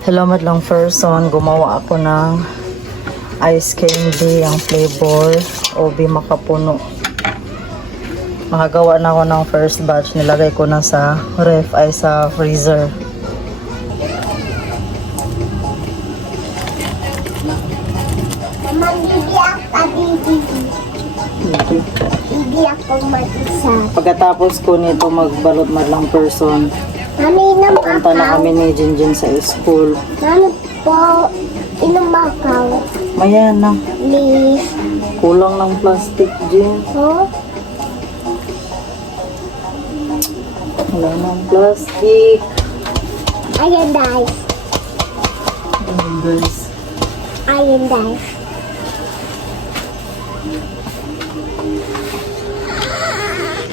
Hello madlang person, gumawa ako ng ice candy ang flavor Obi Makapuno. Makagawa na ako ng first batch, nilagay ko na sa ref ay sa freezer. Iiyak ko mag-isa. Pagkatapos ko nito magbalot madlang person, Mami, punta na kami ni Jinjin sa school. Mami po, inumakaw. Maya na, Please. kulang ng plastic, Jin. Oh, Wala ng plastic. ayan guys. Ayan guys. Ayan guys.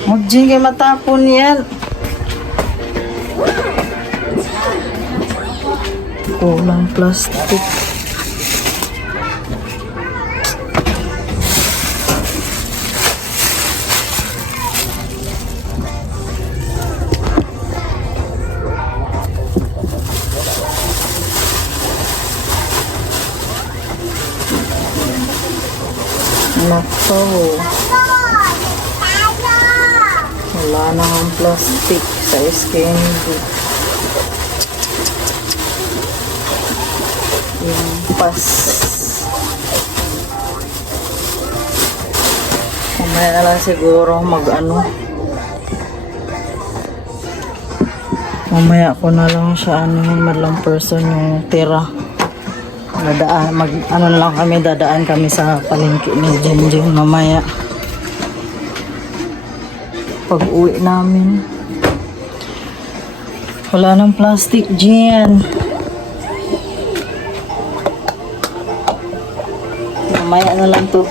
Mag-Jin kayo matapon yan. Kulang plastic. Nako. Wala na ang plastic sa candy. Yung pas. Mamaya na lang siguro mag-ano. Mamaya ko na lang siya madlang person yung tira. Dadaan kami sa palengke ni Jinjin mamaya. Pag uwi namin. Wala ng plastic, Jin. Mamaya na lang to.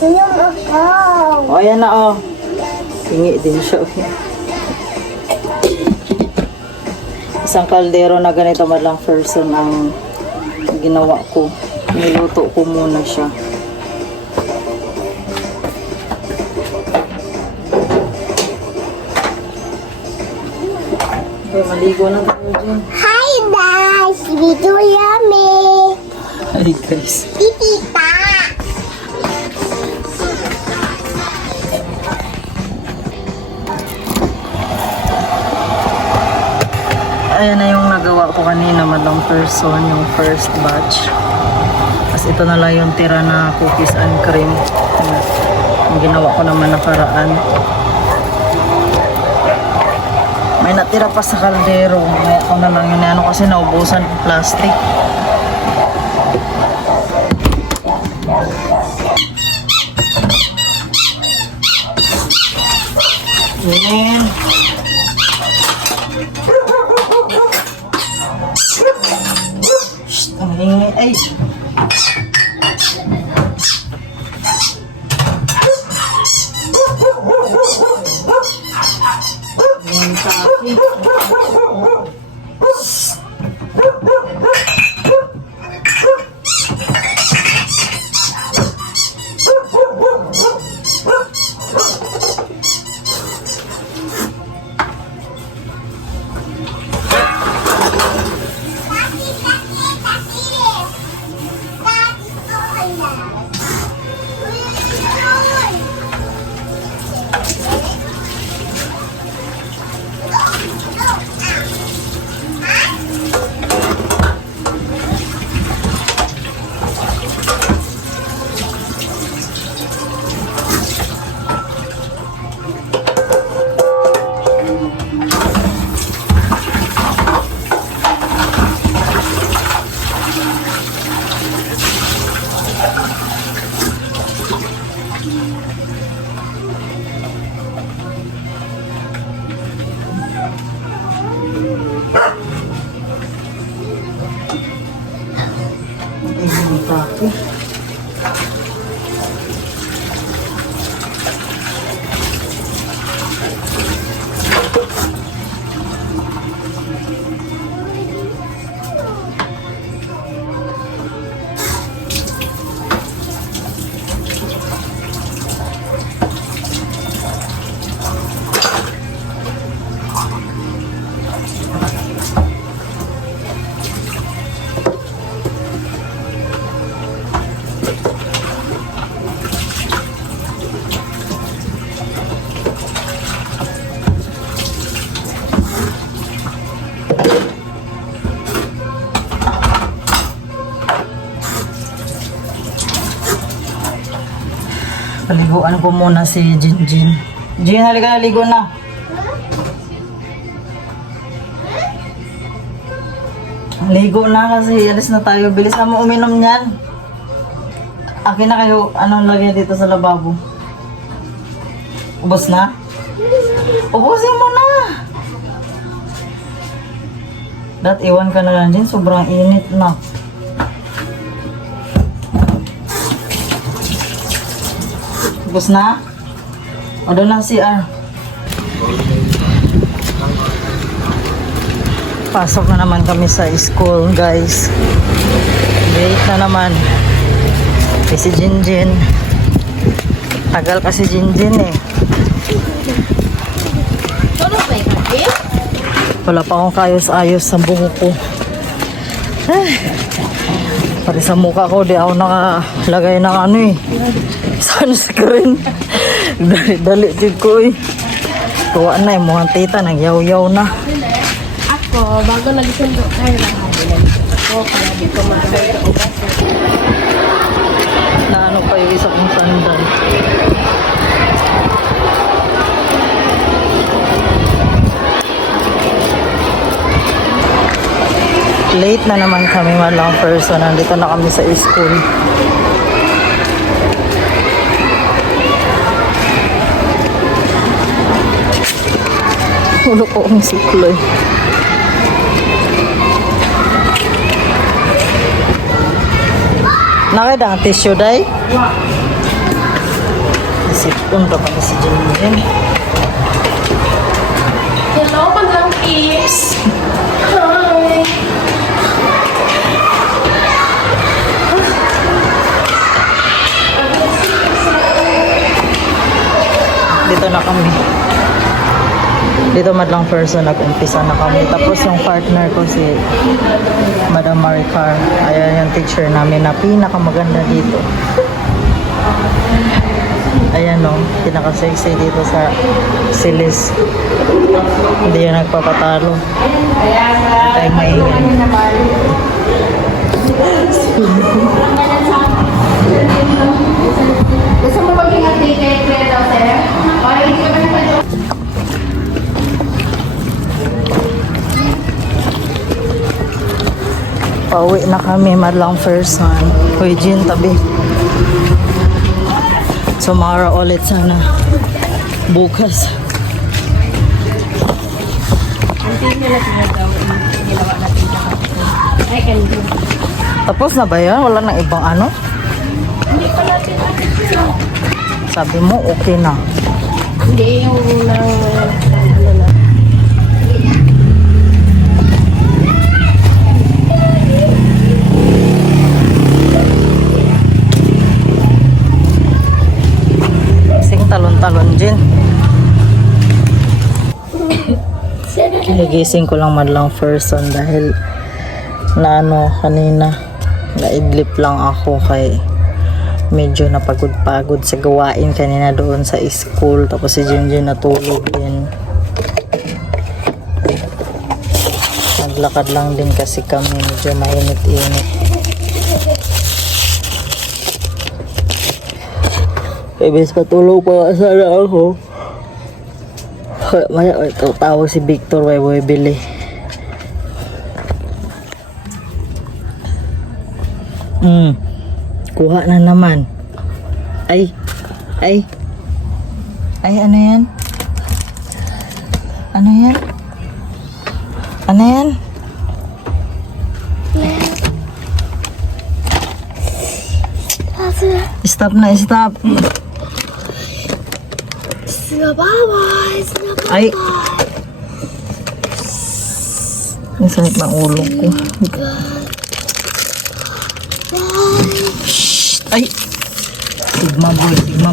Inumakaw. O, ayan na, o. Hingi din siya. Isang kaldero na ganito madlang person ang ginawa ko. Niluto ko muna siya. Okay, maligo na tayo dyan. Hi guys, video yummy. Hi guys. Titita. Ayan na yung nagawa ko kanina madlang person, yung first batch. Tapos ito na lang yung tira na cookies and cream. Yung ginawa ko naman nakaraan. May natira pa sa kaldero. May ako na lang yun. Ano kasi naubusan yung plastic. Yan. Shhh, ang hingi. Ay! Yan sa akin. Paliguan ko muna si Jinjin. Jin, halika na, ligo na. Ligo na kasi alis na tayo. Bilis na mo uminom niyan. Akin na kayo, anong lagay dito sa lababo? Ubos na? Ubusin mo na! Iwan ka na lang din, sobrang init na. Ubos na? O doon lang CR. Pasok na naman kami sa school, guys. Late na naman. Si Jinjin. Tagal kasi Jinjin eh. Wala pa akong kaayos-ayos sa buhok ko. Pati sa mukha ko, di ako nakalagay ng ano eh. Sunscreen. Dali ko eh. Tuwa na eh, mukhang tita, nagyaw-yaw na. Ako, bago nagsundo kayo lang ako, kaya di ko maramay sa ugas. Na ano pa yung isa kong sandal. Late na naman kami, walang person. Nandito na kami sa school. Ulo ko ang sikloy. Nakita ang tissue, day? Sipon pa kami si Jinjin. Hello, maglang kiss. Hi. Dito na kami. Dito madlang person, nag-umpisa na kami. Tapos yung partner ko si Madam Maricar. Ayan yung teacher namin na pinakamaganda dito. Ayan o, pinaka-sexy dito sa Silis. Hindi yan nagpapatalo. Tayo maingay. Gusto mo maging updated kaya daw, sir? O, hindi ka ba naman? Pauwi na kami, madlang person. Uy, Jin, tabi. Tomorrow ulit sana. Bukas. Hindi nila pinagawin. Ginawa natin kahapon. I can do. Tapos na ba yan? Wala nang ibang ano? Hindi pa natin Sabi mo, okay na. Hindi yung unang ano na. Sing talon-talon, Jin. Nagising ko lang madlang person dahil na ano kanina naidlip lang ako kay medyo napagod-pagod sa gawain kanina doon sa school, tapos si Jinjin natulog din. Naglakad lang din kasi kami, medyo mainit-init. Ibig patulog pa sana ako. Maya, tawag si Victor, may bili. Kuha na naman. Ay, ano yan? Ano yan? Ano yan? Stop na, stop. Ay. Ang sakit ng ulo ko. Shh. Ay. Sigma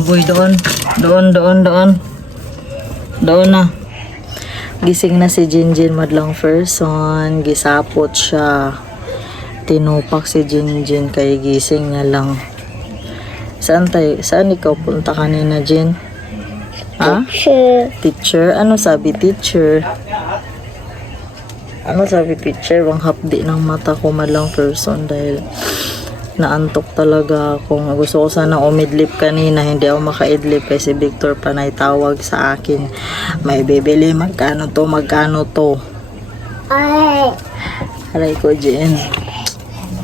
boy, doon na. Gising na si Jinjin madlang person. Gisapot siya. Tinupak si Jinjin kay gising niya lang. Saan ikaw punta kanina, Jin? Ha? Teacher? Ano sabi teacher? Bang hapdi ng mata ko madlang person dahil Naantok talaga ako. Gusto ko sana umidlip kanina. Hindi ako makaidlip kasi Victor panay tawag sa akin. May bibili. Magkano to? Magkano to? Ay. Aray ko, Jen.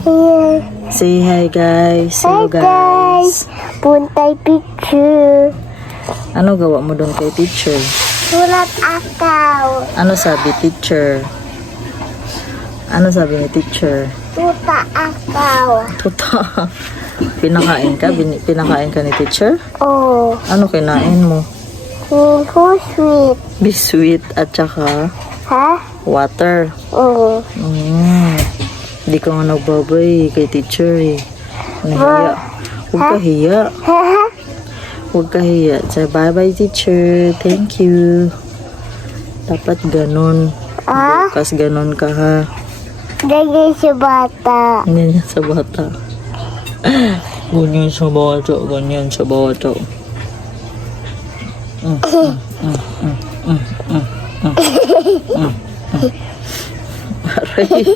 Here. Say hi, guys. Hello, guys. Puntay picture. Ano gawa mo doon kay teacher? Sulat akaw. Ano sabi teacher? Ano sabi ni teacher? Tuta akaw. Tota. Pinakain ka? Pinakain ka ni teacher? Oh. Ano kinain mo? Who sweet? Biscuit at saka Ha? water. Oh. Hindi ka nga nagbabay kay teacher eh. Nahiya. Huwag ka hiya. Huwag ka hiya. Say bye-bye teacher. Thank you. Dapat ganun. Ah? Bukas ganun ka ha. Ganyan si bata. Ganyan sa bata. Ganyan sa bata. Ganyan sa bata. Aray.